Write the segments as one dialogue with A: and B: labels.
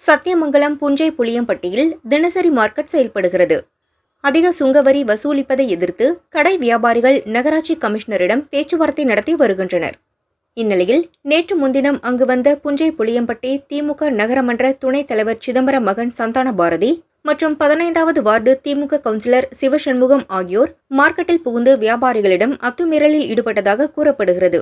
A: சத்தியமங்கலம் புஞ்சை புளியம்பட்டியில் தினசரி மார்க்கெட் செயல்படுகிறது. அதிக சுங்கவரி வசூலிப்பதை எதிர்த்து கடை வியாபாரிகள் நகராட்சி கமிஷனரிடம் பேச்சுவார்த்தை நடத்தி வருகின்றனர். இந்நிலையில் நேற்று முன்தினம் அங்கு வந்த புஞ்சை புளியம்பட்டி திமுக நகரமன்ற துணைத் தலைவர் சிதம்பரம் மகன் சந்தான பாரதி மற்றும் பதினைந்தாவது வார்டு திமுக கவுன்சிலர் சிவசண்முகம் ஆகியோர் மார்க்கெட்டில் புகுந்து வியாபாரிகளிடம் அத்துமீறலில் ஈடுபட்டதாக கூறப்படுகிறது.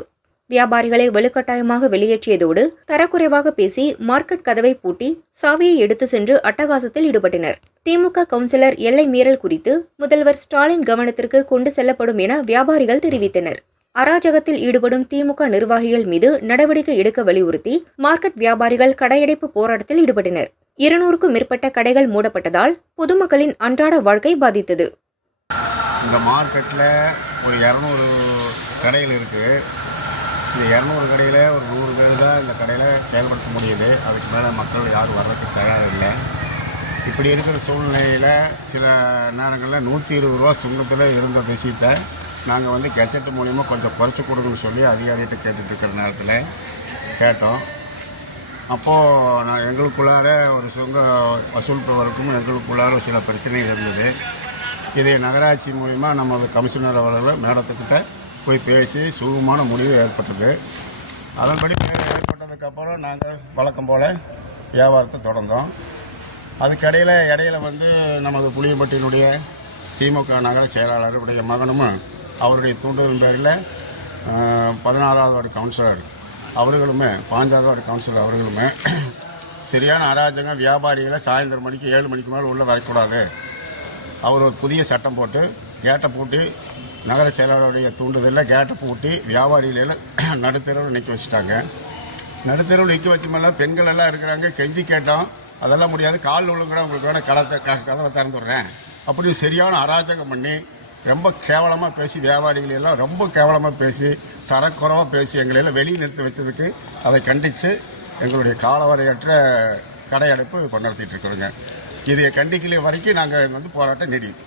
A: வியாபாரிகளை வலுக்கட்டாயமாக வெளியேற்றியதோடு தரக்குறைவாக பேசி மார்க்கெட் கதவை பூட்டி சாவியை எடுத்து சென்று அட்டகாசத்தில் ஈடுபட்டனர். திமுக கவுன்சிலர் எல்லை மீறல் குறித்து முதல்வர் ஸ்டாலின் கவனத்திற்கு கொண்டு செல்லப்படும் என வியாபாரிகள் தெரிவித்தனர். அராஜகத்தில் ஈடுபடும் திமுக நிர்வாகிகள் மீது நடவடிக்கை எடுக்க வலியுறுத்தி மார்க்கெட் வியாபாரிகள் கடையடைப்பு போராட்டத்தில் ஈடுபட்டனர். இருநூறுக்கும் மேற்பட்ட கடைகள் மூடப்பட்டதால் பொதுமக்களின் அன்றாட வாழ்க்கை பாதித்தது.
B: இந்த மார்க்கெட்டில் ஒரு இரநூறு கடைகள் இருக்குது இந்த இரநூறு கடையில் ஒரு நூறு பேர் தான் இந்த கடையில் செயல்படுத்த முடியுது. அதுக்கு மேலே மக்கள் யாரும் வர்றதுக்கு தயார் இல்லை. இப்படி இருக்கிற சூழ்நிலையில் சில நேரங்களில் நூற்றி இருபது ரூபா சுங்கத்தில் இருந்த விஷயத்தை நாங்கள் வந்து கெஜெட் மூலிமா கொஞ்சம் குறைச்சி கொடுங்கன்னு சொல்லி அதிகாரிகிட்ட கேட்டுட்டு இருக்கிற நேரத்தில் கேட்டோம். அப்போது நான் எங்களுக்குள்ளார ஒரு சுங்க வசூலிப்பவருக்கும் எங்களுக்குள்ளார சில பிரச்சனைகள் இருந்தது. இதை நகராட்சி மூலிமா நமது கமிஷனர் அவர்கள் மேடத்துக்கிட்ட போய் பேசி சுகமான முடிவு ஏற்பட்டது. அதன்படி ஏற்பட்டதுக்கப்புறம் நாங்கள் வழக்கம் போல் வியாபாரத்தை தொடர்ந்தோம். அதுக்கடையில் இடையில வந்து நமது புளியம்பட்டியினுடைய திமுக நகர செயலாளருடைய மகனும் அவருடைய தூண்டுதலின் பேரில் பதினாறாவது வார்டு கவுன்சிலர் அவர்களுமே பாஞ்சாவது வார்டு கவுன்சிலர் அவர்களுமே சரியான அராஜகம் வியாபாரிகளை சாயந்தரம் மணிக்கு ஏழு மணிக்கு மேலே உள்ளே வரக்கூடாது. அவர் ஒரு புதிய சட்டம் போட்டு கேட்டை பூட்டி நகர செயலாளருடைய தூண்டுதலில் கேட்டை பூட்டி வியாபாரிகளெல்லாம் நடுத்தரவில் நிற்க வச்சுட்டாங்க. நடுத்தரவில் நிற்க வச்ச மேலே பெண்கள் எல்லாம் இருக்கிறாங்க. கெஞ்சி கேட்டோம். அதெல்லாம் முடியாது. கால் உள்ளவங்க உங்களுக்கு வேணால் கடத்தை க- கதவை திறந்து விட்றேன். அப்படி சரியான அராஜகம் பண்ணி ரொம்ப கேவலமாக பேசி வியாபாரிகள் எல்லாம் ரொம்ப கேவலமாக பேசி தரக்குறவாக பேசி எங்களை எல்லாம் வெளியே நிறுத்தி வச்சதுக்கு அதை கண்டித்து எங்களுடைய காலவரையற்ற கடையடைப்பு இப்போ நடத்திட்டு இருக்கிறோங்க. இதை கண்டிக்கல வரைக்கும் நாங்கள் வந்து போராட்டம் நீடிக்கும்